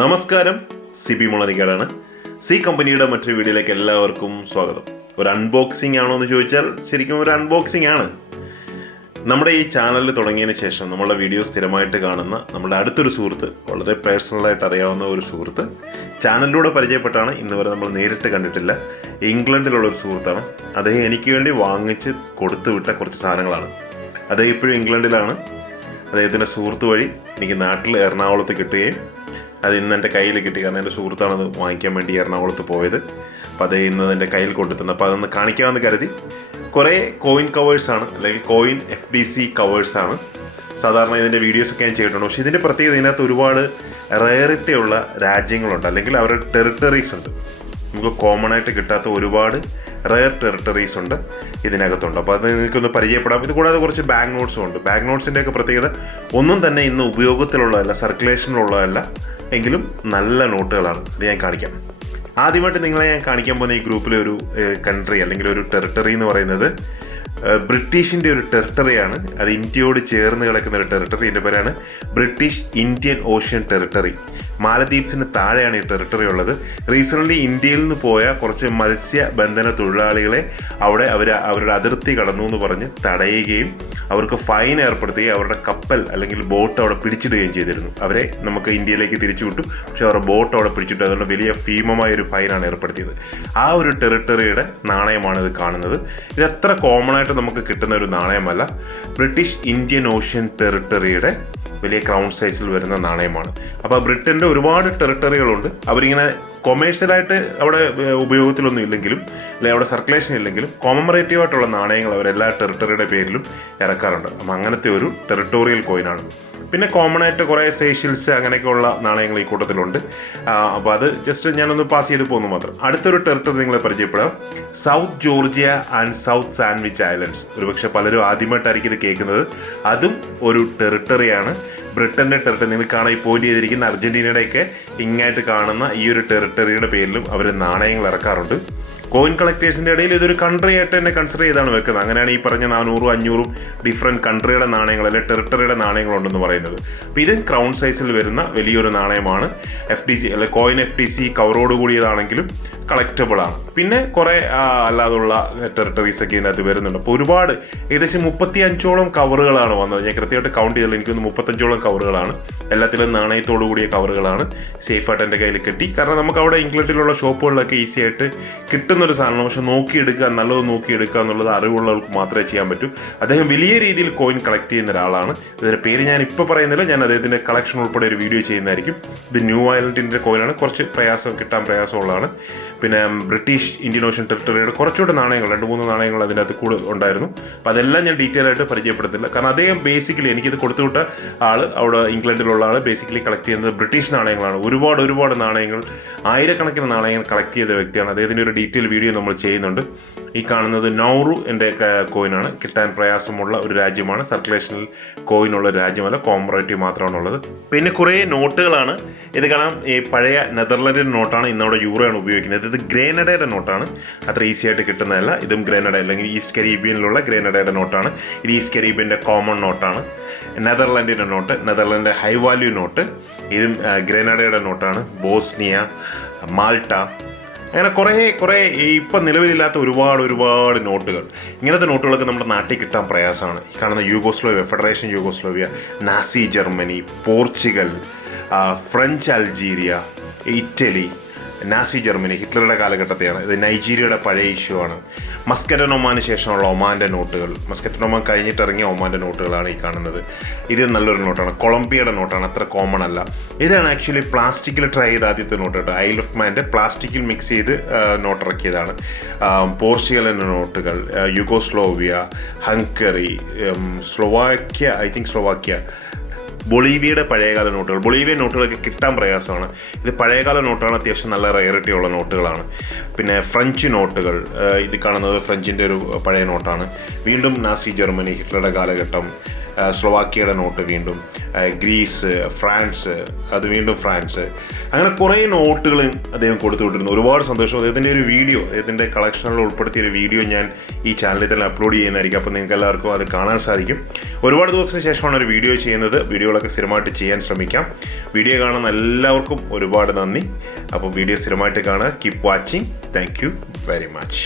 നമസ്കാരം, സിബി മുളനിക്കാടാണ്. സി കമ്പനിയുടെ മറ്റൊരു വീഡിയോയിലേക്ക് എല്ലാവർക്കും സ്വാഗതം. ഒരു അൺബോക്സിംഗ് ആണോ എന്ന് ചോദിച്ചാൽ ശരിക്കും ഒരു അൺബോക്സിംഗ് ആണ്. നമ്മുടെ ഈ ചാനലിൽ തുടങ്ങിയതിന് ശേഷം നമ്മളുടെ വീഡിയോ സ്ഥിരമായിട്ട് കാണുന്ന നമ്മുടെ അടുത്തൊരു സുഹൃത്ത്, വളരെ പേഴ്സണലായിട്ട് അറിയാവുന്ന ഒരു സുഹൃത്ത്, ചാനലിലൂടെ പരിചയപ്പെട്ടാണ്. ഇന്ന് വരെ നമ്മൾ നേരിട്ട് കണ്ടിട്ടില്ല. ഇംഗ്ലണ്ടിലുള്ളൊരു സുഹൃത്താണ്. അദ്ദേഹം എനിക്ക് വേണ്ടി വാങ്ങിച്ച് കൊടുത്തു വിട്ട കുറച്ച് സാധനങ്ങളാണ്. അദ്ദേഹം ഇപ്പോഴും ഇംഗ്ലണ്ടിലാണ്. അദ്ദേഹത്തിൻ്റെ സുഹൃത്ത് വഴി എനിക്ക് നാട്ടിൽ എറണാകുളത്ത് കിട്ടുകയും അത് ഇന്ന് എൻ്റെ കയ്യിൽ കിട്ടി. കാരണം എൻ്റെ സുഹൃത്താണത് വാങ്ങിക്കാൻ വേണ്ടി എറണാകുളത്ത് പോയത്. അപ്പോൾ അത് ഇന്ന് എൻ്റെ കയ്യിൽ കൊണ്ടുത്തന്നു. അപ്പോൾ അതൊന്ന് കാണിക്കാമെന്ന് കരുതി. കുറേ കോയിൻ കവേഴ്സാണ്, അല്ലെങ്കിൽ കോയിൻ FDC കവേഴ്സാണ്. സാധാരണ ഇതിൻ്റെ വീഡിയോസൊക്കെ ഞാൻ ചെയ്തിട്ടുണ്ട്. പക്ഷേ ഇതിൻ്റെ പ്രത്യേകത, ഇതിനകത്ത് ഒരുപാട് റയറിറ്റി ഉള്ള രാജ്യങ്ങളുണ്ട്, അല്ലെങ്കിൽ അവരുടെ ടെറിട്ടറീസ് ഉണ്ട്. നമുക്ക് കോമൺ ആയിട്ട് കിട്ടാത്ത ഒരുപാട് റയർ ടെറിട്ടറീസ് ഉണ്ട് ഇതിനകത്തുണ്ട്. അപ്പോൾ അത് നിങ്ങൾക്കൊന്ന് പരിചയപ്പെടാം. ഇത് കൂടാതെ കുറച്ച് ബാങ്ക് നോട്ട്സും ഉണ്ട്. ബാങ്ക് നോട്ട്സിൻ്റെയൊക്കെ പ്രത്യേകത, ഒന്നും തന്നെ ഇന്ന് ഉപയോഗത്തിലുള്ളതല്ല, സർക്കുലേഷനിലുള്ളതല്ല, എങ്കിലും നല്ല നോട്ടുകളാണ്. ഇത് ഞാൻ കാണിക്കാം. ആദ്യമായിട്ട് നിങ്ങളെ ഞാൻ കാണിക്കാൻ പോകുന്ന ഈ ഗ്രൂപ്പിലെ ഒരു കൺട്രി, അല്ലെങ്കിൽ ഒരു ടെറിട്ടറി എന്ന് പറയുന്നത് ബ്രിട്ടീഷിൻ്റെ ഒരു ടെറിട്ടറിയാണ്. അത് ഇന്ത്യയോട് ചേർന്ന് കിടക്കുന്ന ഒരു ടെറിട്ടറി. ഇതിൻ്റെ പേരാണ് ബ്രിട്ടീഷ് ഇന്ത്യൻ ഓഷ്യൻ ടെറിട്ടറി. മാലദ്വീപ്സിന് താഴെയാണ് ഈ ടെറിട്ടറി ഉള്ളത്. റീസെൻ്റ്ലി ഇന്ത്യയിൽ നിന്ന് പോയ കുറച്ച് മത്സ്യബന്ധന തൊഴിലാളികളെ അവരുടെ അതിർത്തി കടന്നു എന്ന് പറഞ്ഞ് തടയുകയും അവർക്ക് ഫൈൻ ഏർപ്പെടുത്തുകയും അവരുടെ കപ്പൽ അല്ലെങ്കിൽ ബോട്ട് അവിടെ പിടിച്ചിടുകയും ചെയ്തിരുന്നു. അവരെ നമുക്ക് ഇന്ത്യയിലേക്ക് തിരിച്ചു വിട്ടു. പക്ഷേ അവരുടെ ബോട്ട് അവിടെ പിടിച്ചിട്ടു. അതുകൊണ്ട് വലിയ ഭീമമായൊരു ഫൈനാണ് ഏർപ്പെടുത്തിയത്. ആ ഒരു ടെറിട്ടറിയുടെ നാണയമാണ് ഇത് കാണുന്നത്. ഇത് അത്ര കോമൺ ആയിട്ട് നമുക്ക് കിട്ടുന്ന ഒരു നാണയമല്ല. ബ്രിട്ടീഷ് ഇന്ത്യൻ ഓഷ്യൻ ടെറിട്ടറിയുടെ വലിയ ക്രൗൺ സൈസിൽ വരുന്ന നാണയമാണ്. അപ്പോൾ ബ്രിട്ടൻ്റെ ഒരുപാട് ടെറിട്ടറികളുണ്ട്. അവരിങ്ങനെ കൊമേഴ്ഷ്യലായിട്ട് അവിടെ ഉപയോഗത്തിലൊന്നും ഇല്ലെങ്കിലും, അല്ലെങ്കിൽ അവിടെ സർക്കുലേഷൻ ഇല്ലെങ്കിലും, കോമമറേറ്റീവ് ആയിട്ടുള്ള നാണയങ്ങൾ അവരെല്ലാ ടെറിട്ടറിയുടെ പേരിലും ഇറക്കാറുണ്ട്. അപ്പം അങ്ങനത്തെ ഒരു ടെറിട്ടോറിയൽ കോയിനാണ്. പിന്നെ കോമൺ ആയിട്ട് കുറേ സേഷ്യൽസ് അങ്ങനെയൊക്കെയുള്ള നാണയങ്ങൾ ഈ കൂട്ടത്തിലുണ്ട്. അപ്പോൾ അത് ജസ്റ്റ് ഞാനൊന്ന് പാസ് ചെയ്ത് പോകുന്നു മാത്രം. അടുത്തൊരു ടെറിട്ടറി നിങ്ങളെ പരിചയപ്പെടാം. South Georgia and south sandwich islands. ഒരുപക്ഷെ പലരും ആദ്യമായിട്ടായിരിക്കും ഇത് കേൾക്കുന്നത്. അതും ഒരു ടെറിട്ടറിയാണ്. ബ്രിട്ടൻ്റെ ടെറിട്ടറി. നിങ്ങൾ കാണാൻ ഈ പോയിന്റ് ചെയ്തിരിക്കുന്ന അർജൻറ്റീനയുടെയൊക്കെ ഇങ്ങായിട്ട് കാണുന്ന ഈ ഒരു ടെറിട്ടറിയുടെ പേരിലും അവർ നാണയങ്ങൾ ഇറക്കാറുണ്ട്. കോയിൻ കളക്ടേഴ്സിൻ്റെ ഇടയിൽ ഇതൊരു കൺട്രി ആയിട്ട് തന്നെ കൺസിഡർ ചെയ്താണ് വെക്കുന്നത്. അങ്ങനെയാണ് ഈ പറഞ്ഞ 400-500 ഡിഫറെൻറ്റ് കൺട്രിയുടെ നാണയങ്ങൾ, അല്ലെങ്കിൽ ടെറിട്ടറിയുടെ നാണയങ്ങളുണ്ടെന്ന് പറയുന്നത്. അപ്പോൾ ഇത് ക്രൗൺ സൈസിൽ വരുന്ന വലിയൊരു നാണയമാണ്. FDC അല്ലെങ്കിൽ കോയിൻ FDC കവറോട് കൂടിയതാണെങ്കിലും കളക്റ്റബിൾ ആണ്. പിന്നെ കുറേ അല്ലാതുള്ള ടെറിട്ടറീസൊക്കെ ഇതിനകത്ത് വരുന്നുണ്ട്. അപ്പോൾ ഒരുപാട്, ഏകദേശം 35ഓളം കവറുകളാണ് വന്നത്. ഞാൻ കൃത്യമായിട്ട് കൗണ്ട് ചെയ്തില്ല. എനിക്കൊന്ന് 35ഓളം കവറുകളാണ്. എല്ലാത്തിലും നാണയത്തോടു കൂടിയ കവറുകളാണ്. സേഫായിട്ട് എൻ്റെ കയ്യിൽ കിട്ടി. കാരണം നമുക്ക് അവിടെ ഇംഗ്ലണ്ടിലുള്ള ഷോപ്പുകളിലൊക്കെ ഈസി ആയിട്ട് കിട്ടുന്നൊരു സാധനമാണ്. പക്ഷെ നോക്കിയെടുക്കുക, നല്ലത് നോക്കിയെടുക്കുക എന്നുള്ളത് അറിവുള്ളവർക്ക് മാത്രമേ ചെയ്യാൻ പറ്റൂ. അദ്ദേഹം വലിയ രീതിയിൽ കോയിൻ കളക്ട് ചെയ്യുന്ന ഒരാളാണ്. ഇതിൻ്റെ പേര് ഞാൻ ഇപ്പോൾ പറയുന്നില്ല. ഞാൻ അദ്ദേഹത്തിൻ്റെ കളക്ഷൻ ഉൾപ്പെടെ ഒരു വീഡിയോ ചെയ്യുന്നതായിരിക്കും. ഇത് ന്യൂ ഐലൻഡിൻ്റെ കോയിനാണ്. കുറച്ച് കിട്ടാൻ പ്രയാസമുള്ളതാണ്. പിന്നെ ബ്രിട്ടീഷ് ഇന്ത്യൻ ഓഷ്യൻ ടെറിട്ടറിയുടെ കുറച്ചുകൂടെ നാണയങ്ങൾ, 2-3 നാണയങ്ങൾ അതിനകത്ത് കൂടെ ഉണ്ടായിരുന്നു. അപ്പോൾ അതെല്ലാം ഞാൻ ഡീറ്റെയിൽ ആയിട്ട് പരിചയപ്പെടുത്തില്ല. കാരണം അദ്ദേഹം ബേസിക്കലി എനിക്കിത് കൊടുത്തുവിട്ട ആൾ, അവിടെ ഇംഗ്ലണ്ടിലുള്ള ആൾ ബേസിക്കലി കളക്ട് ചെയ്യുന്നത് ബ്രിട്ടീഷ് നാണയങ്ങളാണ്. ഒരുപാട് നാണയങ്ങൾ, ആയിരക്കണക്കിന് നാണയങ്ങൾ കളക്ട് ചെയ്ത വ്യക്തിയാണ്. അദ്ദേഹത്തിൻ്റെ ഒരു ഡീറ്റെയിൽ വീഡിയോ നമ്മൾ ചെയ്യുന്നുണ്ട്. ഈ കാണുന്നത് നൗറു എൻ്റെ കോയിനാണ്. കിട്ടാൻ പ്രയാസമുള്ള ഒരു രാജ്യമാണ്. സർക്കുലേഷനിൽ കോയിനുള്ള ഒരു രാജ്യമല്ല, കോമറേറ്റീവ് മാത്രമാണുള്ളത്. പിന്നെ കുറേ നോട്ടുകളാണ്. ഇത് കാണാം, ഈ പഴയ നെതർലൻഡിൻ്റെ നോട്ടാണ്. ഇന്നവിടെ യൂറോയാണ് ഉപയോഗിക്കുന്നത്. ഇത് ഗ്രേനഡയുടെ നോട്ടാണ്. അത്ര ഈസി ആയിട്ട് കിട്ടുന്നതല്ല. ഇതും ഗ്രേനഡ, അല്ലെങ്കിൽ ഈസ്റ്റ് കരീബിയനിലുള്ള ഗ്രേനഡയുടെ നോട്ടാണ്. ഇത് ഈസ്റ്റ് കരീബിയൻ്റെ കോമൺ നോട്ടാണ്. നെതർലൻഡിൻ്റെ note, Netherland high value note. ഇതും ഗ്രേനഡയുടെ നോട്ടാണ്. ബോസ്നിയ, മാൾട്ട, അങ്ങനെ കുറേ ഇപ്പം നിലവിലില്ലാത്ത ഒരുപാട് നോട്ടുകൾ. ഇങ്ങനത്തെ നോട്ടുകളൊക്കെ നമ്മുടെ നാട്ടിൽ കിട്ടാൻ പ്രയാസമാണ്. ഈ കാണുന്ന Yugoslavia, federation Yugoslavia, Nazi Germany, Portugal, French Algeria, Italy, Nazi Germany ഹിറ്റ്ലറുടെ കാലഘട്ടത്തെയാണ്. ഇത് നൈജീരിയയുടെ പഴയ ഇഷ്യൂ ആണ്. മസ്കറ്റ് ഒമാന് ശേഷമുള്ള ഒമാൻ്റെ നോട്ടുകൾ, മസ്കറ്റ് ഒമാൻ കഴിഞ്ഞിട്ട് ഇറങ്ങിയ ഒമാൻ്റെ നോട്ടുകളാണ് ഈ കാണുന്നത്. ഇത് നല്ലൊരു നോട്ടാണ്. കൊളംബിയയുടെ നോട്ടാണ്. അത്ര കോമൺ അല്ല. ഇതാണ് ആക്ച്വലി പ്ലാസ്റ്റിക്കിൽ ട്രൈ ചെയ്ത ആദ്യത്തെ നോട്ട് കേട്ടോ. ഐൽ ഓഫ് മാൻ്റെ പ്ലാസ്റ്റിക്കിൽ മിക്സ് ചെയ്ത് നോട്ട് ഇറക്കിയതാണ്. പോർച്ചുഗലിൻ്റെ നോട്ടുകൾ, യുഗോസ്ലോവിയ, ഹംഗറി, സ്ലോവാക്യ, ബൊളീവിയയുടെ പഴയകാല നോട്ടുകൾ. ബൊളീവിയൻ നോട്ടുകളൊക്കെ കിട്ടാൻ പ്രയാസമാണ്. ഇത് പഴയകാല നോട്ടാണ്. അത്യാവശ്യം നല്ല റയറിറ്റി ഉള്ള നോട്ടുകളാണ്. പിന്നെ ഫ്രഞ്ച് നോട്ടുകൾ. ഇത് കാണുന്നത് ഫ്രഞ്ചിൻ്റെ ഒരു പഴയ നോട്ടാണ്. വീണ്ടും നാസി ജർമ്മനി, ഹിറ്റ്ലറുടെ കാലഘട്ടം. സ്ലൊവാക്യയുടെ നോട്ട്, വീണ്ടും ഗ്രീസ്, ഫ്രാൻസ്, അത് വീണ്ടും ഫ്രാൻസ്, അങ്ങനെ കുറേ നോട്ടുകൾ അദ്ദേഹം കൊടുത്തു വിട്ടിരുന്നു. ഒരുപാട് സന്തോഷം. അദ്ദേഹത്തിൻ്റെ ഒരു വീഡിയോ, അദ്ദേഹത്തിൻ്റെ കളക്ഷനിൽ ഉൾപ്പെടുത്തിയ ഒരു വീഡിയോ ഞാൻ ഈ ചാനലിൽ തന്നെ അപ്ലോഡ് ചെയ്യുന്നതായിരിക്കും. അപ്പോൾ നിങ്ങൾക്ക് എല്ലാവർക്കും അത് കാണാൻ സാധിക്കും. ഒരുപാട് ദിവസത്തിന് ശേഷമാണ് ഒരു വീഡിയോ ചെയ്യുന്നത്. വീഡിയോകളൊക്കെ സ്ഥിരമായിട്ട് ചെയ്യാൻ ശ്രമിക്കാം. വീഡിയോ കാണുന്ന എല്ലാവർക്കും ഒരുപാട് നന്ദി. അപ്പോൾ വീഡിയോ സ്ഥിരമായിട്ട് കാണുക. Keep watching. Thank you very much.